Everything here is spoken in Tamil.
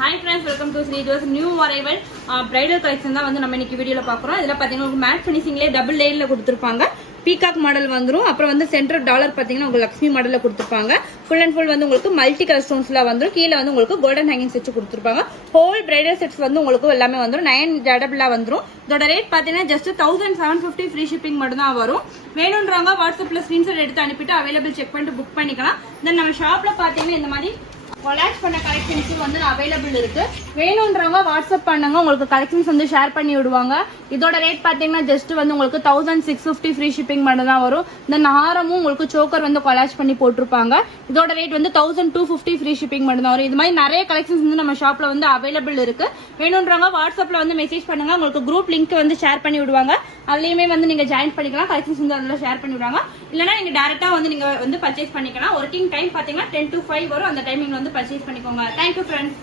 Hi friends, welcome to Sri Jo's new arrival bridal collection தான் வந்து நம்ம இன்னைக்கு வீடியோல பார்க்கறோம். இதல பாத்தீங்கன்னா உங்களுக்கு மேட் ஃபினிஷிங்லயே டபுள் லேயர்ல கொடுத்திருப்பாங்க. பீகாக் மாடல் வந்துரும். அப்புறம் வந்து சென்டர் டாலர் பாத்தீங்கன்னா உங்களுக்கு லக்ஷ்மி மாடல்ல கொடுத்திருப்பாங்க. ஃபுல் அண்ட் ஃபுல் வந்து உங்களுக்கு மல்டி கலர் ஸ்டோன்ஸ்ல வந்துரும். கீழ வந்து உங்களுக்கு கோல்டன் ஹேங்கிங் செட் கொடுத்திருப்பாங்க. ஹோல் பிரைடல் செட்ஸ் வந்து உங்களுக்கு எல்லாமே வந்துரும். 9 ஜடபிளா வந்துரும். இதோட ரேட் பாத்தீங்கன்னா just 1750 ஃப்ரீ ஷிப்பிங் மட்டும் தான் வரும். வேணும்ன்றவங்க வாட்ஸ்அப்ல ஸ்கிரீன்ஷாட் எடுத்து அனுப்பிட்டு அவைலபிள் செக் பண்ணிட்டு புக் பண்ணிக்கலாம். தென் நம்ம ஷாப்ல பாத்தீங்கன்னா இந்த மாதிரி கொலாஜ் பண்ண கலெக்ஷன்ஸ் வந்து அவைலபிள் இருக்கு. வேணும்ன்றவங்க வாட்ஸ்அப் பண்ணுங்க, உங்களுக்கு கலெக்ஷன்ஸ் வந்து ஷேர் பண்ணி விடுவாங்க. இதோட ரேட் பாத்தீங்கன்னா ஜஸ்ட் வந்து உங்களுக்கு 1650 ஃப்ரீ ஷிப்பிங் மட்டும் தான் வரும். இந்த ஹாரமும் உங்களுக்கு சோக்கர் வந்து கொலாஜ் பண்ணி போட்டிருப்பாங்க. இதோட ரேட் வந்து 1250 ஃப்ரீ ஷிப்பிங் மட்டும் தான் வரும். இது மாதிரி நிறைய கலெக்ஷன்ஸ் வந்து நம்ம ஷாப்ல வந்து அவைலபிள் இருக்கு. வேணும்ன்றவங்க வாட்ஸ்அப்ல வந்து மெசேஜ் பண்ணுங்க, உங்களுக்கு குரூப் லிங்க் வந்து ஷேர் பண்ணி விடுவாங்க. அதுலயுமே வந்து நீங்க ஜாயின் பண்ணிக்கலாம். கலெக்ஷன்ஸ் வந்து அதுல ஷேர் பண்ணி விடுவாங்க. இல்லனா நீங்க டைரக்டா வந்து நீங்க வந்து பர்ச்சேஸ் பண்ணிக்கலாம். ஒர்க்கிங் டைம் பாத்தீங்கன்னா 10 to 5 வரும். அந்த டைமிங்ல வந்து பர்ச்சேஸ் பண்ணிக்கோங்க. Thank you friends.